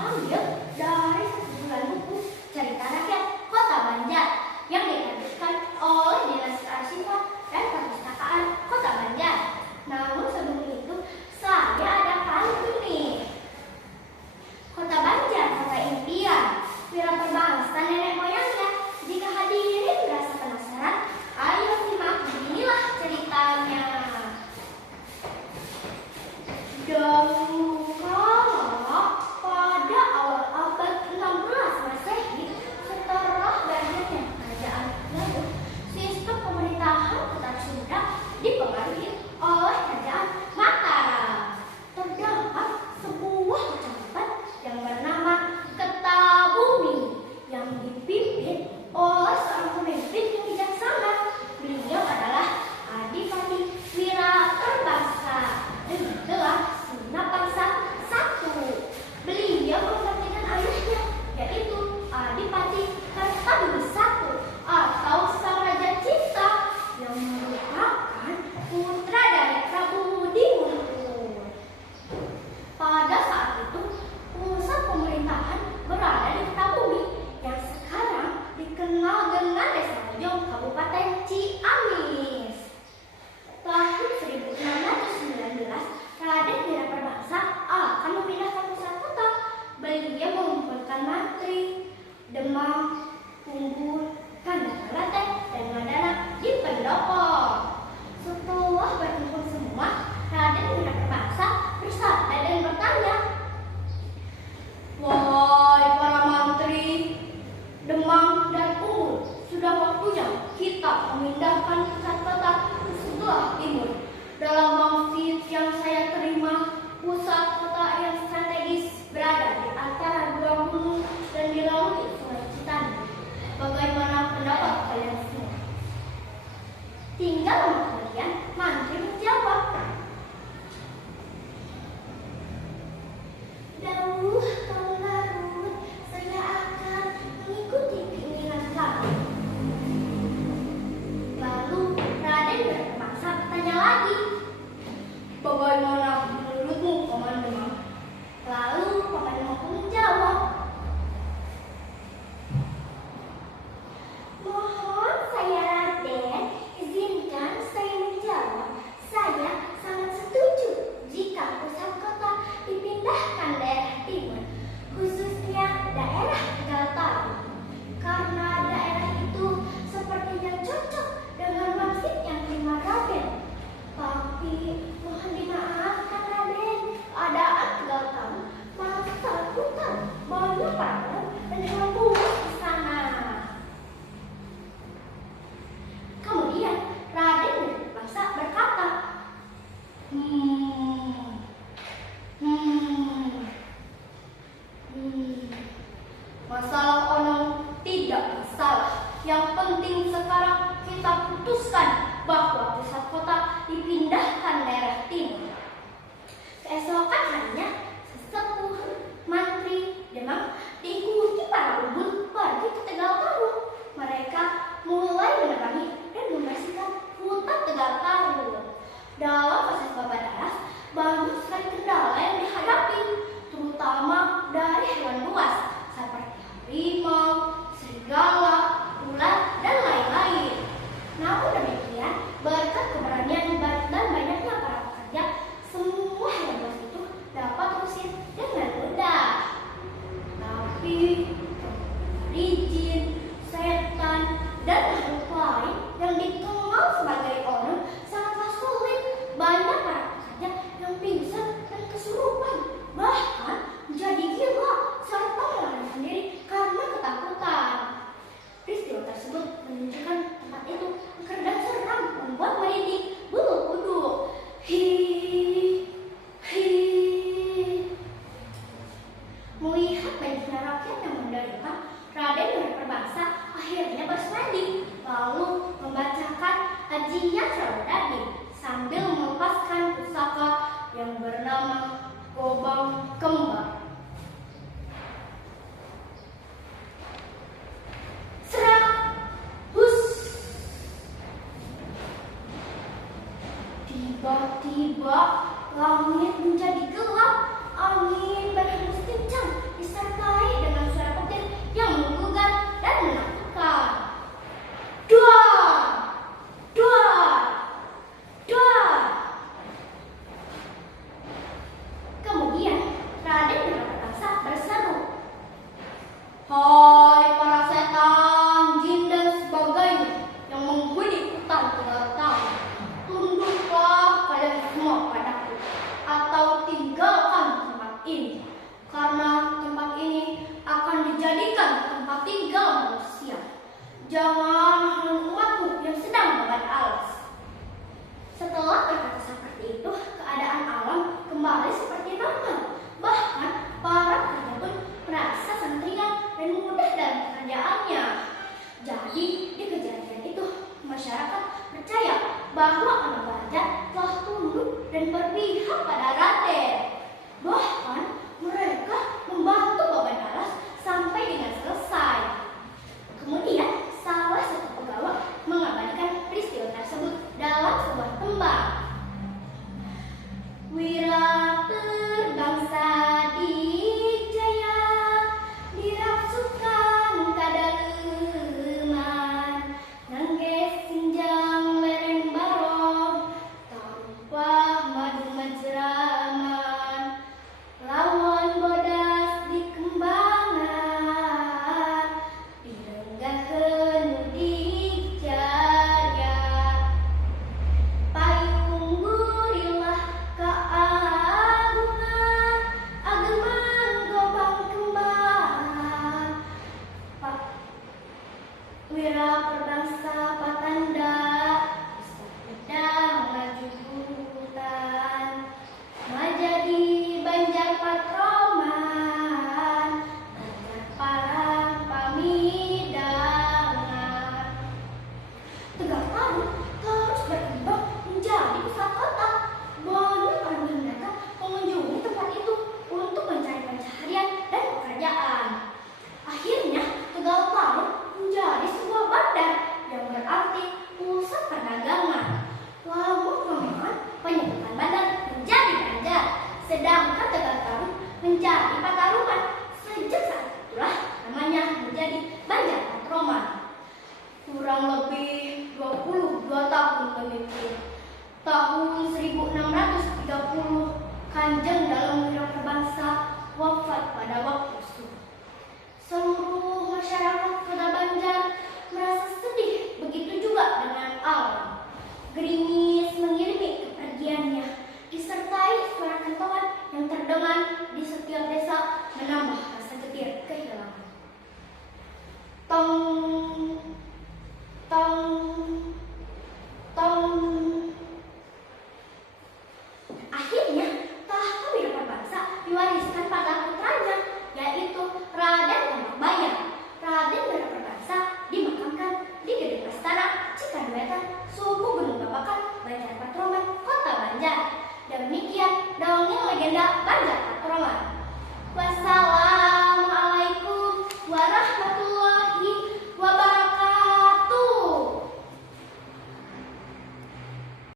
diambil dari sekumpulan buku cerita rakyat Kota Banjar yang diterbitkan oleh Dinas Kearsipan dan Perpustakaan Kota Banjar. Namun sebelum itu, saya ada pantun nih. Kota Banjar, kota impian, wira perbangsa nenek moyangnya. Jika hadirin merasa penasaran, ayo simak, beginilah ceritanya. Dahulu kala, pada awal abad 16 Masehi, setelah berakhirnya kerajaan Galuh, sistem pemerintahan kota Sunda dipengaruhi oleh kerajaan Mataram. Terdapat sebuah kecamatan yang bernama Kertabumi yang dipimpin oleh seorang pemimpin yang bijaksana. Beliau adalah Adipati Wira Perbangsa dan digelar Sinapangsa I. Beliau menggantikan ayahnya, yaitu Adipati Kertabumi I atau Sang Raja Cinta yang merupakan putra dari Prabu Budimuntur. Pada saat itu, pusat pemerintahan berada di Kertabumi yang sekarang dikenal dengan Desa Bojong, Kabupaten Ciamis. Tahun 1619, Raden Wira Perbangsa akan memindahkan pusat kota. Beliau mengumpulkan mantri, Demang, Punggul, Kandakarate, dan Mandana di pendopo. Setelah berkumpul semua, Raden Wira Perbangsa bersabda dan bertanya, "Wahai para mantri, Demang dan Punggul, sudah waktunya kita memindahkan pusat kota ke sebelah timur. Dalam wangsit yang saya terima, pusat kota yang strategis berada di antara dua gunung dan dilalui Sungai Citandui. Bagaimana pendapat kalian semua?" Tinggal kemudian mantri menjawab, "Dahulu tahun lalu saya akan mengikuti keinginan kamu." Lalu Raden Wira Perbangsa bertanya lagi, "Bagaimana menurutmu, Paman Demang?" Lalu Paman Demang pun menjawab, "Mohon saya Raden, izinkan saya menjawab. Saya sangat setuju jika pusat kota dipindahkan daerah timur, khususnya daerah Tegal-Taru, karena daerah itu sepertinya cocok dengan wangsit yang terima Raden. Tapi mohon dimaafkan Raden, keadaan Tegal-Taru malah ketakutan, banyak parawan dan hewan buas di sana." Kemudian Raden Wira Perbangsa berkata, "Masalah onong tidak masalah. Yang penting sekarang kita putuskan bahwa pusat kota dipindahkan daerah timur." Keesokan harinya, sesepuh mantri Demang diikuti para ubun pergi ke Tegal-Taru. Mereka mulai menerangi dan membersihkan hutan Tegal-Taru. Dalam proses babadaras, banyak sekali kendala yang dihadapi, terutama dari hewan buas seperti harimau, serigala, ular, dan lain-lain. Namun demikian, berkat keberanian dan banyaknya para pekerja, semua hewan buas itu dapat terusir dengan mudah. Tapi dari jin, setan, dan makhluk lain yang dikenal sebagai onong sangatlah sulit. Banyak para pekerja yang pingsan dan kesurupan, bahkan menjadi gila serta melarikan diri karena ketakutan. Peristiwa tersebut menunjukkan tempat itu angker dan seram, membuat merinding bulu kuduk. Melihat banyaknya rakyat yang menderita, Raden Wira Perbangsa akhirnya bersemedi, lalu membacakan ajian Srawadadi sambil melepaskan pusaka yang bernama Gobang Kembar. Serak, hus. Tiba-tiba langit menjadi gelap, angin berhembus kencang di Jangan halangi umatku yang sedang membuat alas. Setelah berkata seperti itu, keadaan alam kembali seperti normal. Bahkan para pekerja pun merasa sangat ringan dan mudah dalam pekerjaannya. Jadi di kejadian itu masyarakat percaya bahwa alam baja telah tunduk dan berpihak pada